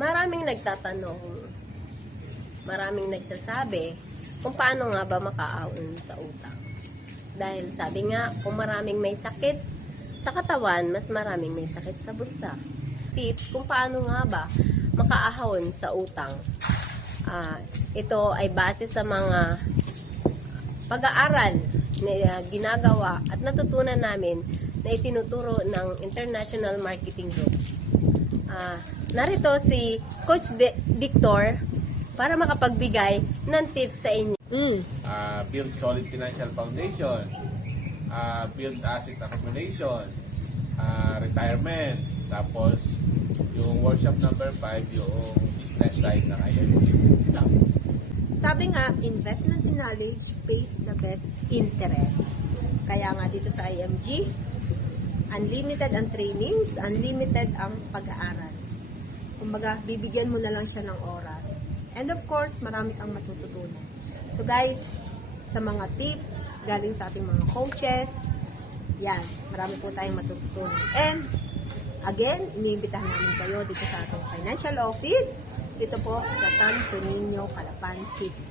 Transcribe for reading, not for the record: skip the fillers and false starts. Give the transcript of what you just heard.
Maraming nagtatanong, maraming nagsasabi kung paano nga ba makaahon sa utang. Dahil sabi nga, kung maraming may sakit sa katawan, mas maraming may sakit sa bulsa. Tips kung paano nga ba makaahon sa utang. Ito ay base sa mga pag-aaral na ginagawa at natutunan namin na itinuturo ng International Marketing Group. Narito si Coach Victor para makapagbigay ng tips sa inyo. Build solid financial foundation, build asset accumulation, retirement, tapos yung workshop number 5, yung business side ng IMG. Sabi nga, investment in knowledge pays the best interest. Kaya nga dito sa IMG, unlimited ang trainings, unlimited ang pag-aaral. Kumbaga, bibigyan mo na lang siya ng oras. And of course, marami kang matututunan. So guys, sa mga tips, galing sa ating mga coaches, yan, marami po tayong matututunan. And, again, iniimbitahan namin kayo dito sa ating financial office, dito po sa Santo Niño, Calapan City.